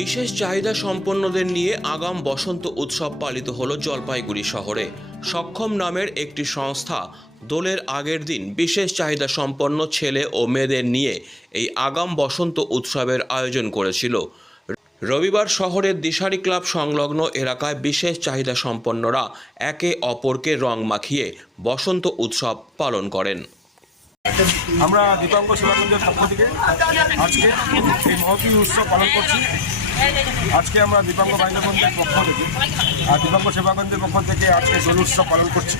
বিশেষ চাহিদা সম্পন্নদের নিয়ে আগাম বসন্ত উৎসব পালিত হলো জলপাইগুড়ি শহরে। সক্ষম নামের একটি সংস্থা দোলের আগের দিন বিশেষ চাহিদা সম্পন্ন ছেলে ও মেয়েদের নিয়ে এই আগাম বসন্ত উৎসবের আয়োজন করেছিল। রবিবার শহরের দিশারি ক্লাব সংলগ্ন এলাকায় বিশেষ চাহিদা সম্পন্নরা একে অপরকে রং মাখিয়ে বসন্ত উৎসব পালন করেন। আমরা দীপাঙ্গ সেবাকেন্দ্রের পক্ষ থেকে আজকে এই মহতী উৎসব পালন করছি। আজকে আমরা দীপাঙ্গ বাইন্দ্রবন্ধের পক্ষ থেকে, আর দীপাঙ্গ সেবাকেন্দ্রের পক্ষ থেকে আজকে দোল উৎসব পালন করছি।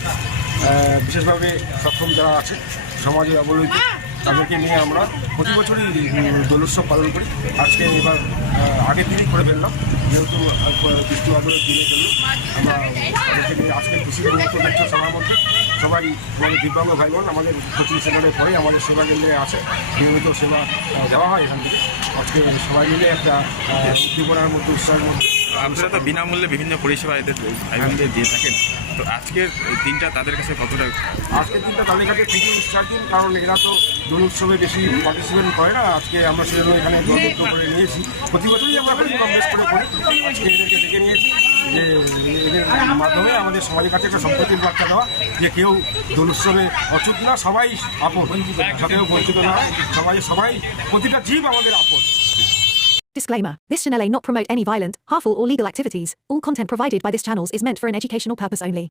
বিশেষভাবে সক্ষম যারা আছে সমাজে অবহেলিত তাদেরকে নিয়ে আমরা প্রতি বছরই দোল উৎসব পালন করি। আজকে এবার আগের দিনই করে ফেললাম, যেহেতু বৃষ্টি বাদলের দিনের জন্য আমরা আজকে খুশি সবার মধ্যে সবাই মানে দিব্যাঙ্গ ভাই বোন আমাদের কোচিং সেন্টারের পরে আমাদের সেবা কেন্দ্রে আছে। নিয়মিত সেবা দেওয়া হয় এখান থেকে। আজকে সবাই মিলে একটা উদ্দীপনার মধ্যে উৎসাহের মধ্যে। আপনারা তো বিনামূল্যে বিভিন্ন পরিষেবা এদের ভাই বোনদের দিয়ে থাকেন। তো আজকের দিনটা তাদের কাছে কতটা? আজকের দিনটা তাদের কাছে থেকে স্টার্ট দিন কারণ এরা তো দোল উৎসবে বেশি পার্টিসিপেট করে না। আজকে আমরা সেজন্য এখানে দলবদ্ধ করে নিয়েছি। প্রতি বছরই আমরা কম বেশ করে করি। আজকে এদেরকে ডেকে নিয়েছি। যে এদের মাধ্যমে আমাদের সমাজের কাছে একটা সম্প্রীতির বার্তা দেওয়া যে কেউ দোল উৎসবে অচুত না সবাই আপন কেউ বঞ্চিত না সমাজে সবাই প্রতিটা জীব আমাদের আপন Disclaimer This channel may not promote any violent, harmful, or legal activities. All content provided by this channel is meant for an educational purpose only.